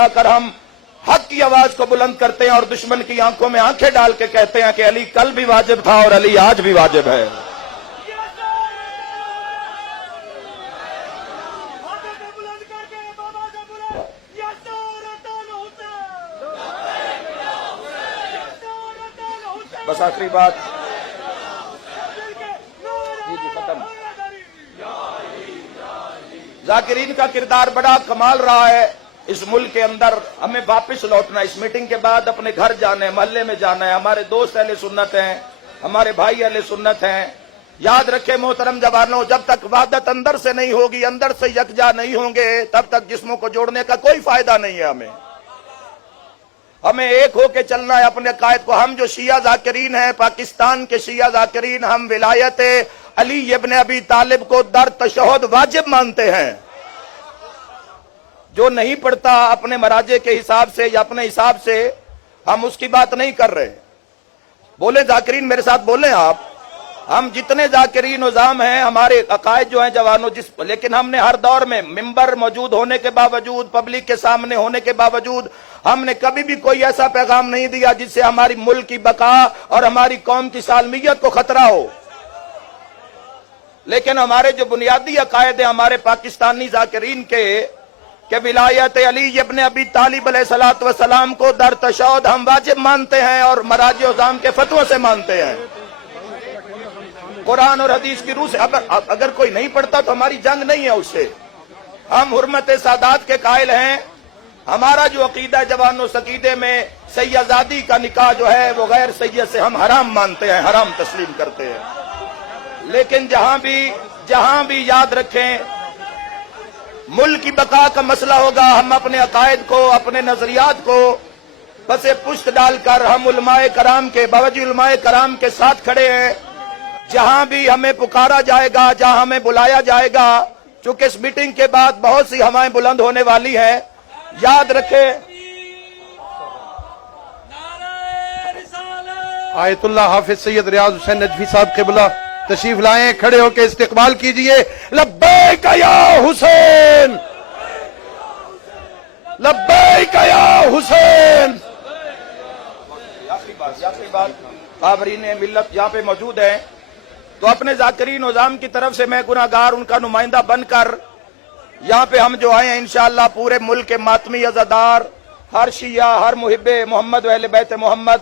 कर हम हक की आवाज को बुलंद करते हैं और दुश्मन की आंखों में आंखें डाल के कहते हैं कि अली कल भी वाजिब था और अली आज भी वाजिब है। बस आखिरी बात जी खत्म। जाकिरीन का किरदार बड़ा कमाल रहा है इस मुल्क के अंदर। हमें वापस लौटना, इस मीटिंग के बाद अपने घर जाना है, मोहल्ले में जाना है। हमारे दोस्त अहले सुन्नत हैं, हमारे भाई अहले सुन्नत हैं। याद रखें मोहतरम जवानों, जब तक वहदत अंदर से नहीं होगी, अंदर से यकजा नहीं होंगे, तब तक जिस्मों को जोड़ने का कोई फायदा नहीं है। हमें एक होके चलना है अपने अकायद को। हम जो शिया जाकिरीन हैं, पाकिस्तान के शिया जाकिरीन, हम विलायत अली इब्न अबी तालिब को दर तशहुद वाजिब मानते हैं। जो नहीं पढ़ता अपने मराजे के हिसाब से या अपने हिसाब से, हम उसकी बात नहीं कर रहे। बोले जाकिरीन, मेरे साथ बोले आप। हम जितने जाकिरीन निज़ाम हैं, हमारे अकायद जो हैं जवानों, लेकिन हमने हर दौर में मिंबर मौजूद होने के बावजूद, पब्लिक के सामने होने के बावजूद, हमने कभी भी कोई ऐसा पैगाम नहीं दिया जिससे हमारी मुल्क की बका और हमारी कौम की सालमियत को खतरा हो। लेकिन हमारे जो बुनियादी अकायद है हमारे पाकिस्तानी जाकिरीन के विलायत अली इब्न अबी तालिब अलैहिस्सलातु वस्सलाम को दर तशहुद हम वाजिब मानते हैं और मराजे उज़ाम के फतवों से मानते हैं, कुरान और हदीस की रूह से। अगर कोई नहीं पढ़ता तो हमारी जंग नहीं है उससे। हम हुर्मत सादात के कायल हैं। हमारा जो अकीदा जवानों सकीदे में सैयदादी का निकाह जो है वो गैर सैयद से हम हराम मानते हैं, हराम तस्लीम करते हैं। लेकिन जहां भी याद रखें, मुल्क की बका का मसला होगा, हम अपने अकायद को, अपने नजरियात को बसे पुश्त डालकर हम उलमाए कराम के, बावजूद उलमाए कराम के साथ खड़े हैं। जहां भी हमें पुकारा जाएगा, जहां हमें बुलाया जाएगा, चूंकि इस मीटिंग के बाद बहुत सी हवाएं बुलंद होने वाली हैं, याद रखें। आयतुल्लाह हाफिज सैयद रियाज हुसैन नजफी साहब क़िबला तशरीफ लाएं, खड़े होकर इस्तकबाल कीजिए। लब्बैक या हुसैन, लब्बैक या हुसैन। आखिरी बात, काबरीन मिल्लत यहाँ पे मौजूद है, तो अपने जाकिरीन निज़ाम की तरफ से मैं गुनाहगार, उनका नुमाइंदा बनकर यहाँ पे हम जो आए हैं, इंशाअल्लाह पूरे मुल्क के मातमी अज़ादार, हर शिया, हर मुहिब्बे मोहम्मद व अहले बैत मोहम्मद,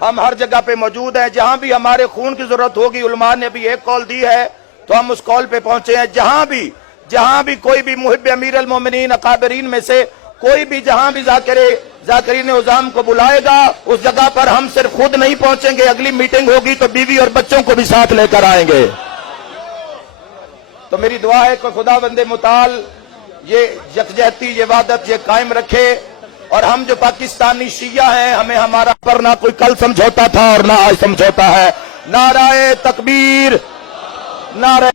हम हर जगह पे मौजूद हैं। जहां भी हमारे खून की जरूरत होगी, उलमा ने भी एक कॉल दी है तो हम उस कॉल पे पहुंचे हैं। जहां भी कोई भी मुहिब्बे अमीर अल मोमिनीन अकाबरीन में से कोई भी जहां भी जाकिरीन उज़ाम को बुलाएगा, उस जगह पर हम सिर्फ खुद नहीं पहुंचेंगे, अगली मीटिंग होगी तो बीवी और बच्चों को भी साथ लेकर आएंगे। तो मेरी दुआ है कि खुदा बंदे मुताल ये यकजहती, ये वादत, ये कायम रखे। और हम जो पाकिस्तानी शिया हैं, हमें हमारा पर ना कोई कल समझौता था और ना आज समझौता है। नाराए तकबीर, नारे